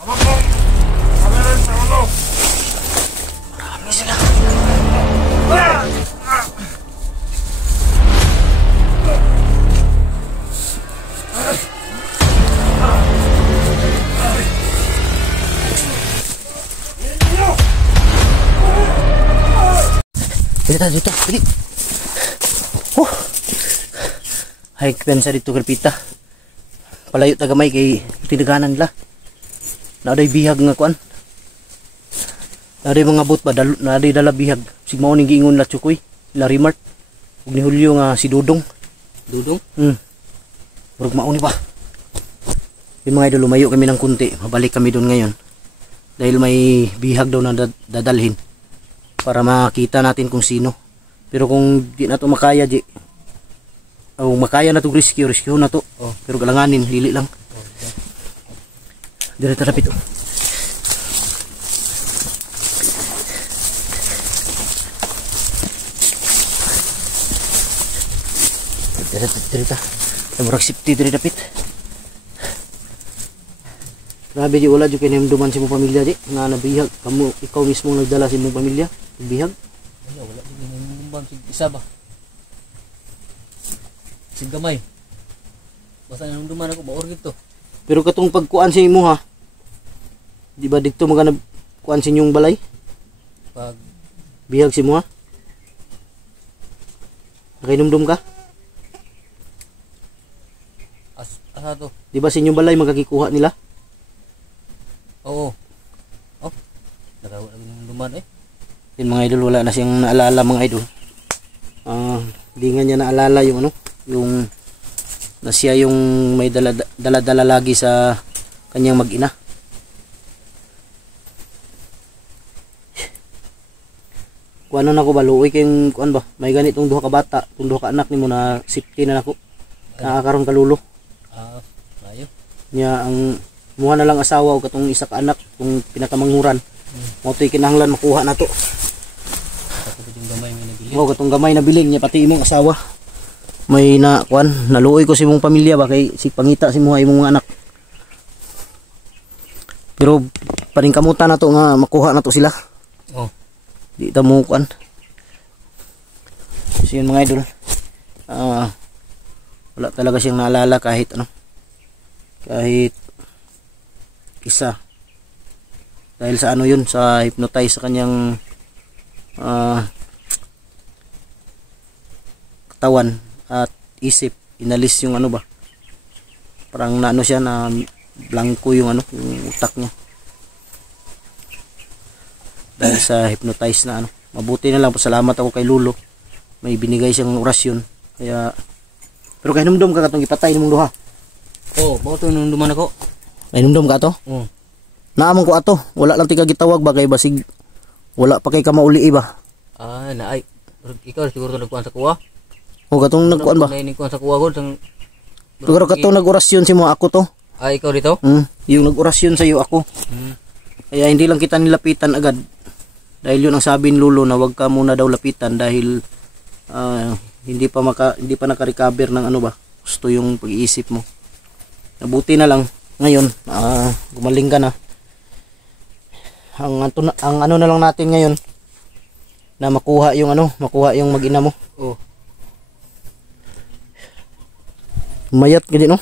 Marami sila. Dito. Dito. Hay pensa dito Karpita. Palayo tagamay kay tinaganan nila. Naaday bihag nga kuan. Naaday mga bot ba naaday dala bihag. Sigmao ning giingon la Chukoy, la Rimart. Ug ni Julio nga si Dudong. Dudong? Murag mao ni ba. Yung mga idol lumayo kami ng kunti, mabalik kami doon ngayon. Dahil may bihag daw na dadalhin para makita natin kung sino. Pero kung di na to makaya di makaya na to rescue na to. Pero galanganin, dili lang. Diretso rapid to. Diretso. Murag safety diri rapid. Grabe di wala di kay namduman sa mong pamilya di nga nabihag kamu ikaw mismo nagdala sa mong pamilya bihag. Wala di namduman isa ba. Sig gamay. Basta namduman ako baor gito. Pero katong pagkuan sa imo ha. Di ba dito magana kuan sa inyong balay? Pag bihag si mo ha. Nakainomdom ka? Asa to? Di ba sa inyong balay magkakikuha nila? Oo. Nagawa lagi ng duman Yung mga idol wala na siyang naalala mga idol. Di nga niya naalala yung yung na siya yung may dala lagi sa kanyang mag-ina. Kuan na ko ba luoy kayong kuan ba? May ganitong duha ka bata, duha ka anak nimo na safety na nako. Nakakaroon ka lulo. Layo. Nya ang muha na lang asawa o katong isa ka anak kung pinakamanghuran. Mo to'y kinahanglan makuha na to. Katong gamay may nabiling. Oo, katong gamay na biling niya pati imong asawa. May na kuan, naluoy ko sa imong pamilya ba kay sig pangita si mga imong anak. Pero paring kamutan na to nga makuha na to sila. Di ta mo kuan. So yun mga idol. Wala talaga siyang naalala kahit kahit isa dahil sa yun sa hypnotize sa kanyang katawan at isip, inalis yung ba parang naano siya na blanco yung yung utak niya dahil sa hypnotize na mabuti na lang, pasalamat ako kay Lulo, may binigay siyang orasyon kaya. Pero kay numdum ka katong ipatay nimong duha. Bao to numduman ako. May numdum ka to? Naamon ko ato, wala lang tika gitawag ba kay basig wala pa kay ka mauli ba? Naay. Ikaw siguro nagkuan sa kuha. Katong nagkuan ba? Nay nagkuan sa kuha gud sang. Pero katong nagorasyon si mo ako to. Ikaw dito? Yung nagorasyon sa iyo ako. Kaya hindi lang kita nilapitan agad. Dahil yun ang sabi ni Lulo na wag ka muna daw lapitan dahil hindi pa naka-recover ng gusto yung pag-iisip mo. Nabuti na lang ngayon gumaling ka na. Ang na lang natin ngayon na makuha yung mag-ina mo. Mayat ka din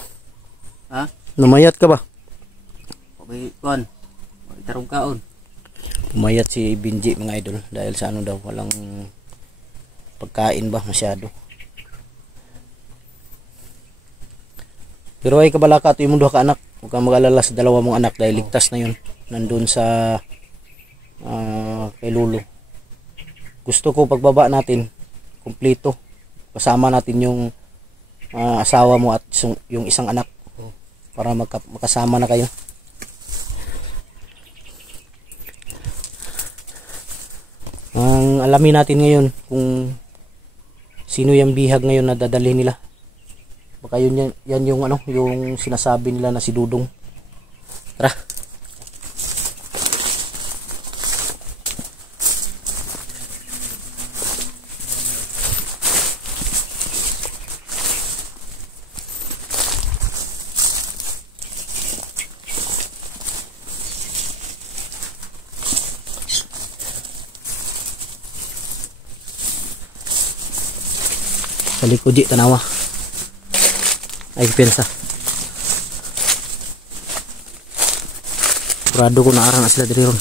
Namayat ka ba? Kuan. Tarong kaon. Pumayat si Binji mga idol dahil sa daw walang pagkain ba masyado. Pero ay kabalaka ito yung duha ka anak. Huwag kang mag-alala sa dalawa mong anak dahil ligtas na yun. Nandun sa kay Lulo. Gusto ko pagbaba natin kumpleto. Kasama natin yung asawa mo at yung isang anak para makasama na kayo. Ang alamin natin ngayon kung sino yung bihag ngayon na dadalhin nila. Baka yan yung yung sinasabi nila na si Dudong. Tara. likod di tanawa. Ay pensa. Kurado ko naara na sila diri ron.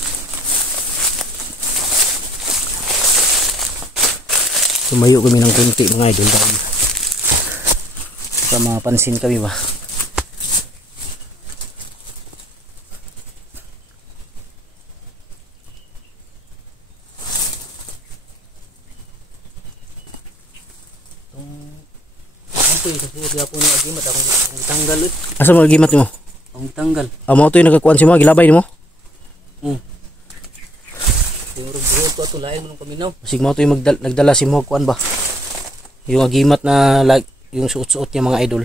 Tumayo kami ng kunti mga idol dahil baka mapansin kami ba. Asa mo gimat mo? Ang tanggal. Amo to yung nagkakuan si mo, gilabay mo? Yung buhol ko ato lain mo nung paminaw. Sig mo to yung nagdala si mo kuan ba? Yung agimat na yung suot-suot niya mga idol.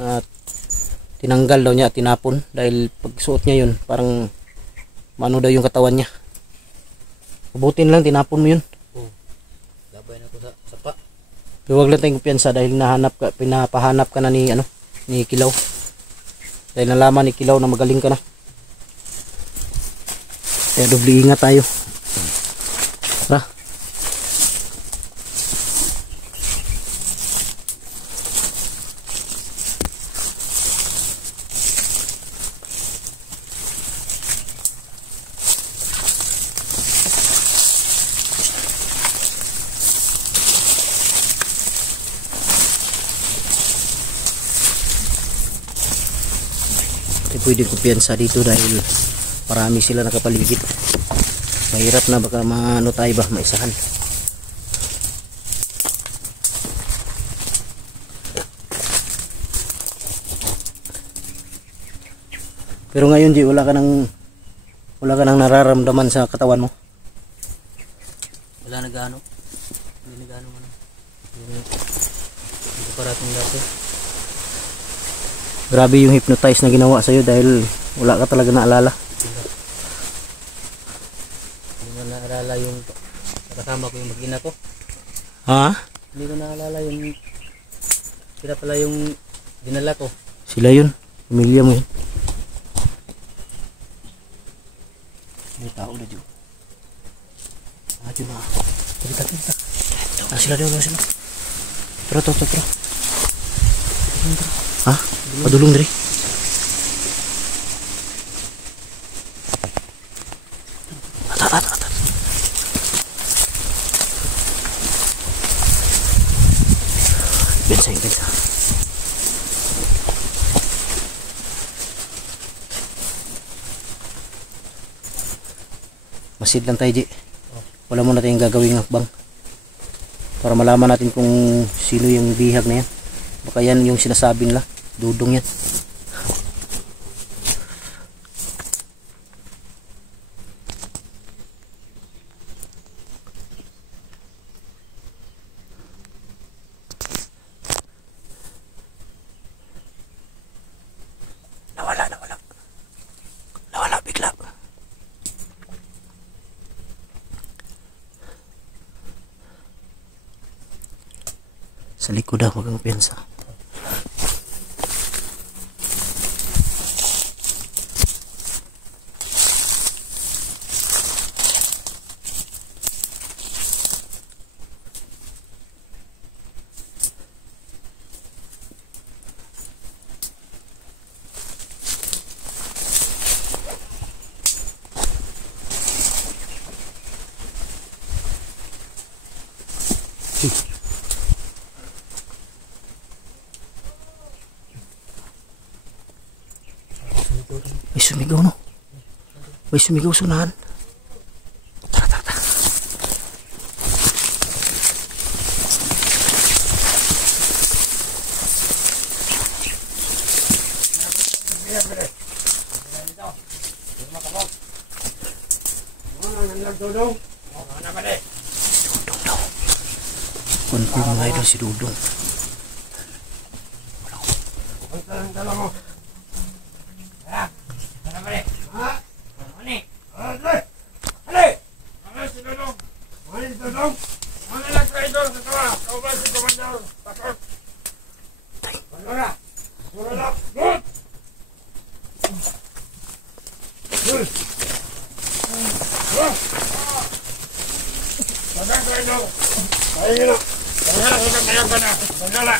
At tinanggal daw niya, tinapon dahil pag suot niya yun, parang mano daw yung katawan niya. Mabutin lang tinapon mo yun. Labay na ko sa sapa. Pero wag lang tayong kumpiyansa dahil pinapahanap ka na ni Kilaw. Dahil nalaman ni Kilaw na magaling ka na. Kaya doble ingat tayo. Tara. Pwede kumpiyansa dito dahil marami sila nakapaligid. Mahirap na baka maano tayo ba, maisahan. Pero ngayon di wala ka nang nararamdaman sa katawan mo. Wala nagano. Hindi nagano man. Hindi parating dati. Grabe yung hypnotize na ginawa sa'yo dahil wala ka talaga naalala. Hindi ko naalala yung kasama ko yung mag-ina ko. Ha? Hindi ko naalala yung sila pala yung dinala ko. Sila yun. Pamilya mo yun. May tao na dyan. Dyan na. Kita. Sila daw sila. Tara. Ha? Padulong diri. Atat. Bensa. Masid lang tayo, Ji. Wala muna tayong gagawing hakbang. Para malaman natin kung sino yung bihag na yan. Baka yan yung sinasabi nila. Dudong yan. Nawala bigla. Sa likod daw, wag kang piyansa. May sumigaw no. May sumigaw sunahan. Tara. Dudong daw. Kunpo mga idol si Dudong. Ngayon ka na. Magdala.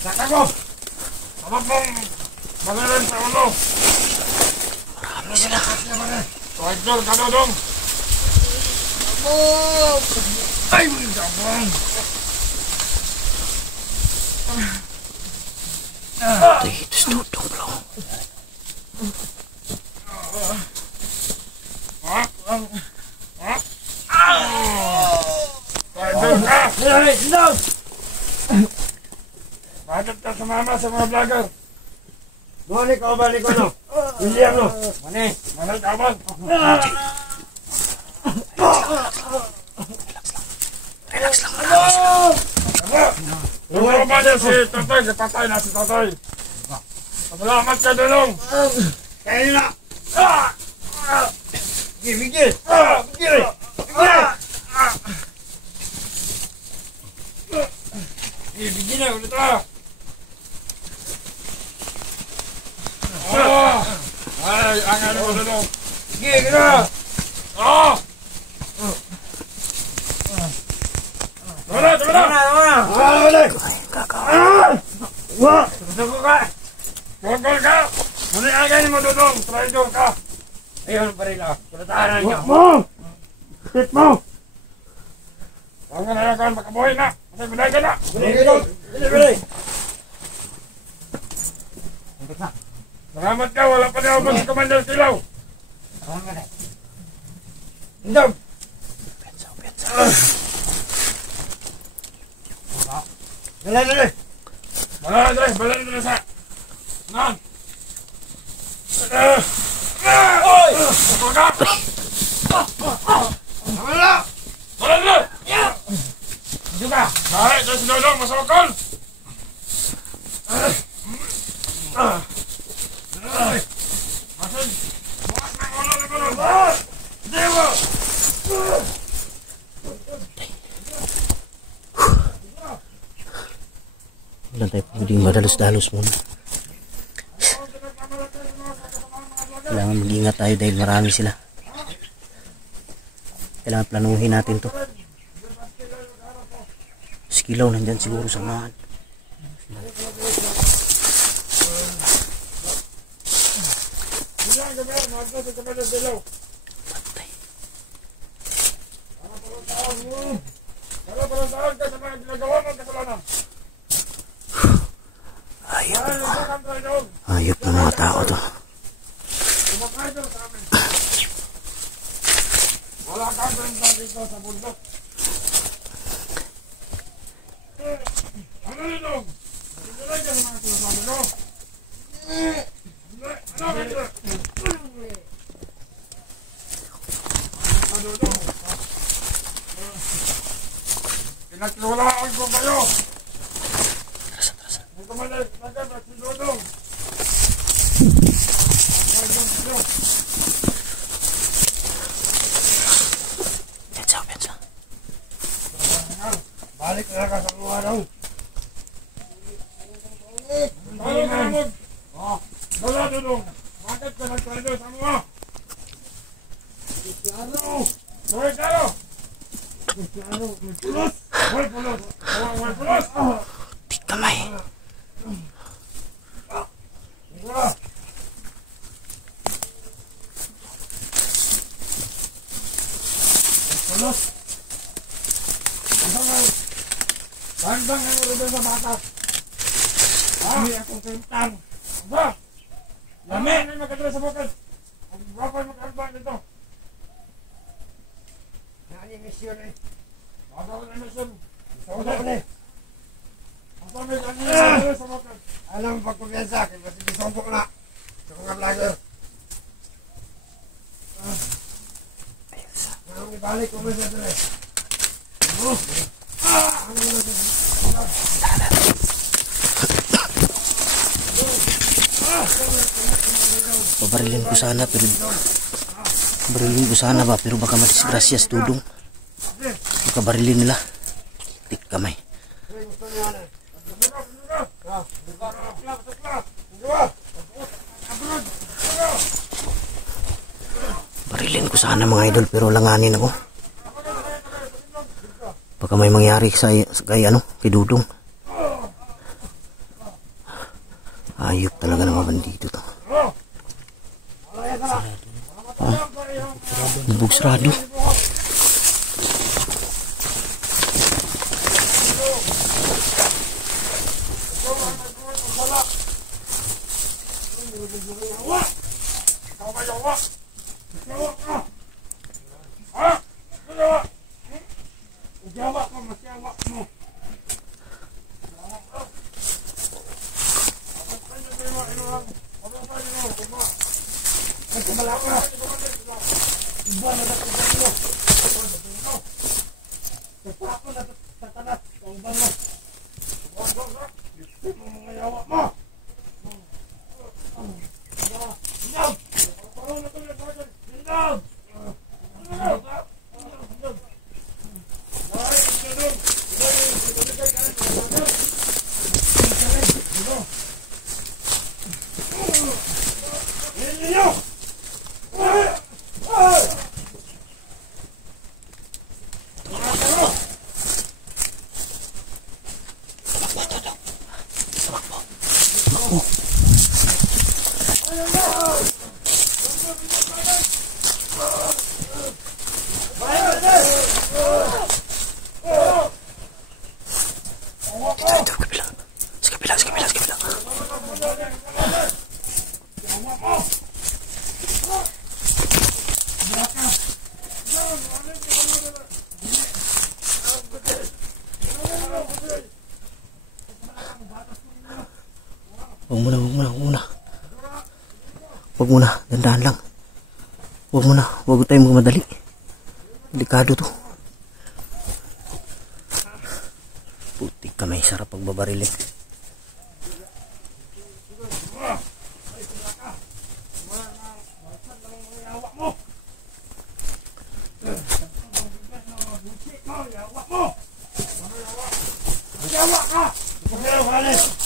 Saka ko. Sabab mong magalan sa ulo. Marami sila. Tuwagdol ka dodong. Ay, mga sabong. Ito si Dudong bro. Tuwagdol ka. Hey, sinaw. Bakit ka sumama sa mga vlogger? Balik ko, no? William, no? Mani, manal ka ba? Relax lang, marami sila. Tulungan ba niya si Totoy? Patay na si Totoy. Salamat ka, Dulong. Kain na. Bigil. Bigil. Bigil na, ulit na. Ay, ang ano mo, Dulong. Bigil na. Tara! Susuko ka! Gogol ka! Muli agay mo, Dudong! Traidor ka! Ayun, barila. Kulatahanan niya. Hit mo! Huwag nga nalagaan, makabuhay na! Kasi binay ka na! Bili! Salamat ka, wala pa niya ako si Commander Silaw! Indog! Dali! Bala sa... Nan! Oy! Suko ka! Bala! Hindi ka! Bahay, ito si Dodong, masukol! Masin! Bukas na ulo ni Dodong! Dewa! Wala tayo pwedeng madalos-dalos muna. Kailangan mag-ingat tayo dahil marami sila. Kailangan planuhin natin to. Skilaw nandyan siguro sa unahan. Ayop na mga tao to. Wala kang renta dito sa bundok. Ano yun, Dong? Nagdalay ka sa mga sinasabi ko. Ano ba ito? Pinagkiwalaan ko kayo. Ang kumalit, nagkabat si Dodong. Pensa. Balik na ka sa luha daw. Talo ka mo. Dala Dodong. Bakit ka nagtrado sa mga? Hoy, talo! May pulos! Hoy, pulos! May pulos! Di kamay. Pulos! Bang ang ulo sa bata. Lami akong kentang. Ba? Lami na nakatira sa bukid. Ang gwapan magkarbang nito. Nani misyon eh. Bago na misyon. Bago na eh. Ang sabi kanina sa bukid. Alam mo pagkumpiyansa akin kasi bisombok na. Sa mga vlogger. Ang ibalik ko mo sa dali. Pabarilin ko sana pero baka madisgrasya si Dudong. Baka barilin nila. Tik kamay. Barilin ko sana mga idol pero langanin ako. Baka may mangyari kay Dudong. Ayop talaga ng mga bandido to. Bubog sarado. Huwag muna, dandahan lang. Huwag tayong magmadali. Delikado to. Putik ka, may sarap pagbabaril eh. Yawa ka!